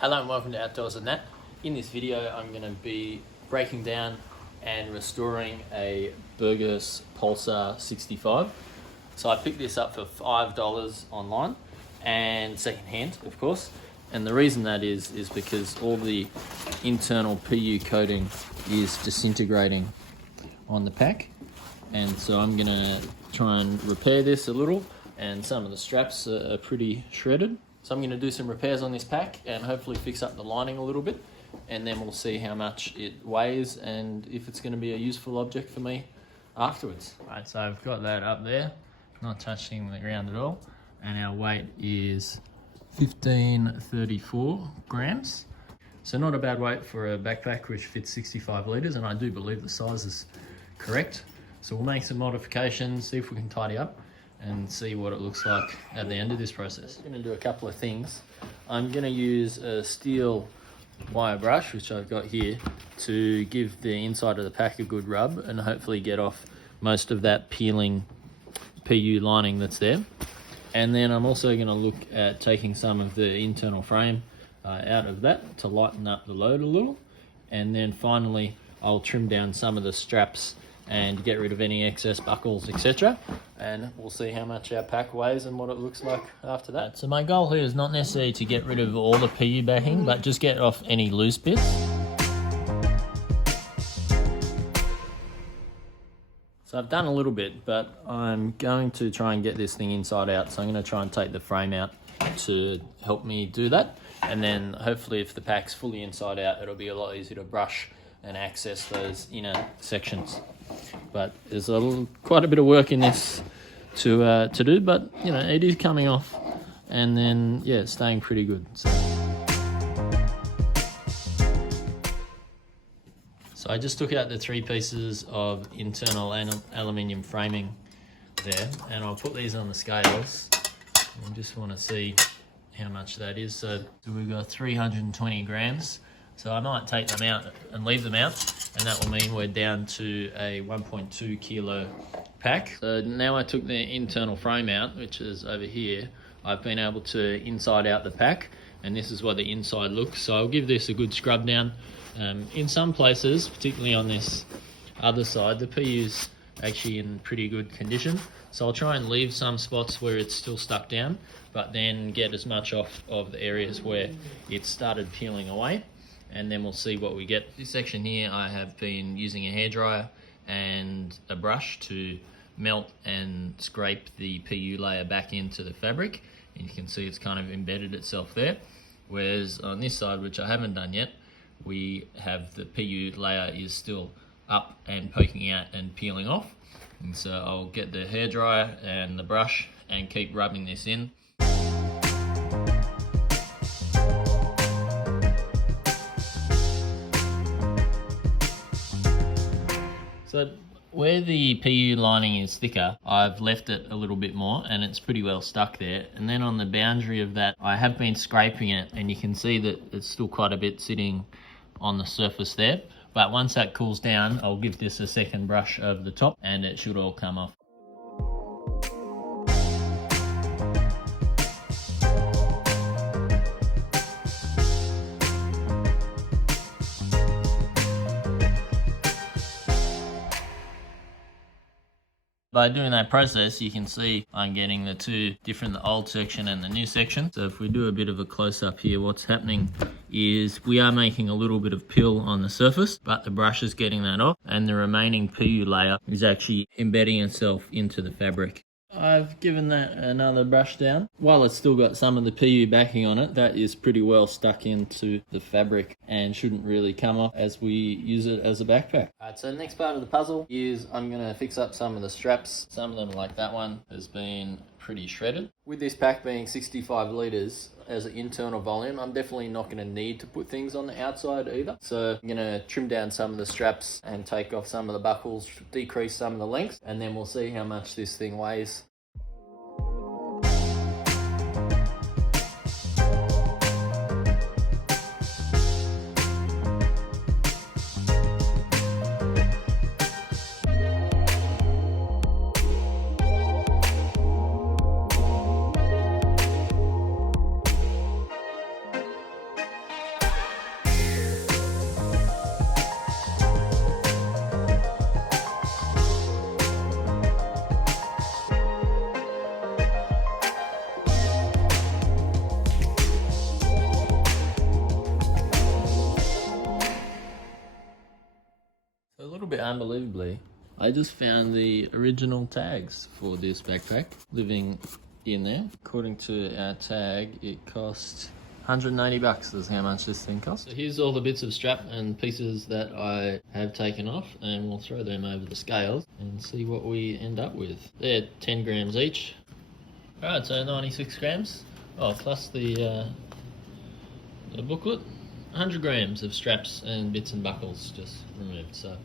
Hello and welcome to Outdoors and That. In this video I'm going to be breaking down and restoring a Berghaus Pulsar 65. So I picked this up for $5 online and second hand, of course, and the reason that is because all the internal PU coating is disintegrating on the pack, and so I'm going to try and repair this a little, and some of the straps are pretty shredded. So I'm going to do some repairs on this pack and hopefully fix up the lining a little bit, and then we'll see how much it weighs and if it's going to be a useful object for me afterwards. Right, so I've got that up there, not touching the ground at all, and our weight is 1534 grams. So not a bad weight for a backpack which fits 65 litres, and I do believe the size is correct. So we'll make some modifications, see if we can tidy up and see what it looks like at the end of this process. I'm going to do a couple of things. I'm going to use a steel wire brush, which I've got here, to give the inside of the pack a good rub and hopefully get off most of that peeling PU lining that's there. And then I'm also going to look at taking some of the internal frame out of that to lighten up the load a little. And then finally I'll trim down some of the straps and get rid of any excess buckles, etc. And we'll see how much our pack weighs and what it looks like after that. So my goal here is not necessarily to get rid of all the PU backing, but just get off any loose bits. So I've done a little bit, but I'm going to try and get this thing inside out. So I'm going to try and take the frame out to help me do that. And then hopefully if the pack's fully inside out, it'll be a lot easier to brush and access those inner sections. But there's quite a bit of work in this to do, but you know, it is coming off, and then yeah, staying pretty good. So I just took out the 3 pieces of internal aluminium framing there, and I'll put these on the scales. I just want to see how much that is. So we've got 320 grams. So I might take them out and leave them out, and that will mean we're down to a 1.2 kilo pack. So now I took the internal frame out, which is over here. I've been able to inside out the pack, and this is what the inside looks. So I'll give this a good scrub down. In some places, particularly on this other side, the PU's actually in pretty good condition. So I'll try and leave some spots where it's still stuck down, but then get as much off of the areas where it started peeling away. And then we'll see what we get. This section here, I have been using a hairdryer and a brush to melt and scrape the PU layer back into the fabric, and you can see it's kind of embedded itself there. Whereas on this side, which I haven't done yet, we have the PU layer is still up and poking out and peeling off. And so I'll get the hairdryer and the brush and keep rubbing this in. So where the PU lining is thicker, I've left it a little bit more, and it's pretty well stuck there. And then on the boundary of that, I have been scraping it, and you can see that it's still quite a bit sitting on the surface there. But once that cools down, I'll give this a second brush over the top, and it should all come off. By doing that process, you can see I'm getting the two different, the old section and the new section. So if we do a bit of a close-up here, what's happening is we are making a little bit of peel on the surface, but the brush is getting that off, and the remaining PU layer is actually embedding itself into the fabric. I've given that another brush down. While it's still got some of the PU backing on it, that is pretty well stuck into the fabric and shouldn't really come off as we use it as a backpack. Alright, so the next part of the puzzle is I'm going to fix up some of the straps. Some of them, like that one, has been pretty shredded. With this pack being 65 litres as an internal volume, I'm definitely not going to need to put things on the outside either. So I'm going to trim down some of the straps and take off some of the buckles, decrease some of the length, and then we'll see how much this thing weighs. bit unbelievably, I just found the original tags for this backpack living in there. According to our tag, it cost $180 is how much this thing costs. So here's all the bits of strap and pieces that I have taken off, and we'll throw them over the scales and see what we end up with. They're 10 grams each. Alright, so 96 grams. Oh, plus the booklet. 100 grams of straps and bits and buckles just removed. So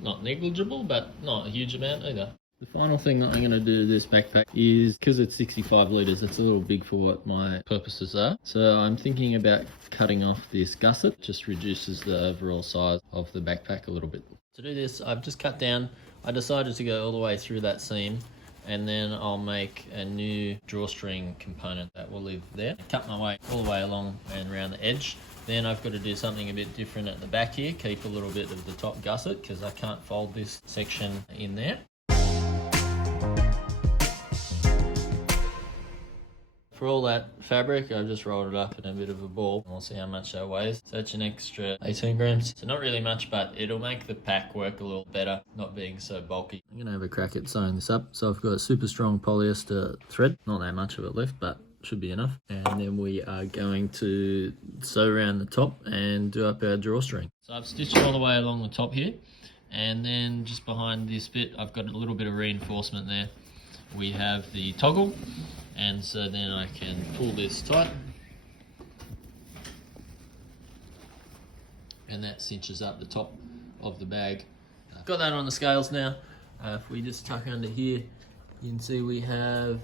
not negligible, but not a huge amount either. The final thing that I'm going to do to this backpack is, because it's 65 litres, it's a little big for what my purposes are. So I'm thinking about cutting off this gusset. It just reduces the overall size of the backpack a little bit. To do this, I've just cut down. I decided to go all the way through that seam, and then I'll make a new drawstring component that will live there. Cut my way all the way along and around the edge. Then I've got to do something a bit different at the back here, keep a little bit of the top gusset because I can't fold this section in there. For all that fabric, I've just rolled it up in a bit of a ball. We'll see how much that weighs. So it's an extra 18 grams. So not really much, but it'll make the pack work a little better, not being so bulky. I'm gonna have a crack at sewing this up. So I've got super strong polyester thread, not that much of it left, but should be enough. And then we are going to sew around the top and do up our drawstring. So I've stitched all the way along the top here, and then just behind this bit I've got a little bit of reinforcement there. We have the toggle, and so then I can pull this tight and that cinches up the top of the bag. Got that on the scales now. If we just tuck under here, you can see we have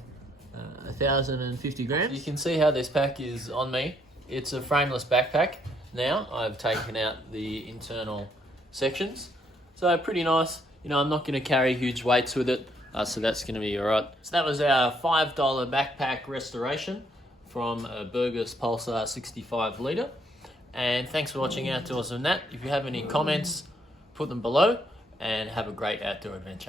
1,050 grams. You can see how this pack is on me. It's a frameless backpack now. I've taken out the internal sections. So pretty nice. You know, I'm not going to carry huge weights with it, so that's going to be alright. So that was our $5 backpack restoration from a Berghaus Pulsar 65 litre. And thanks for watching Outdoors on that. If you have any comments, put them below, and have a great outdoor adventure.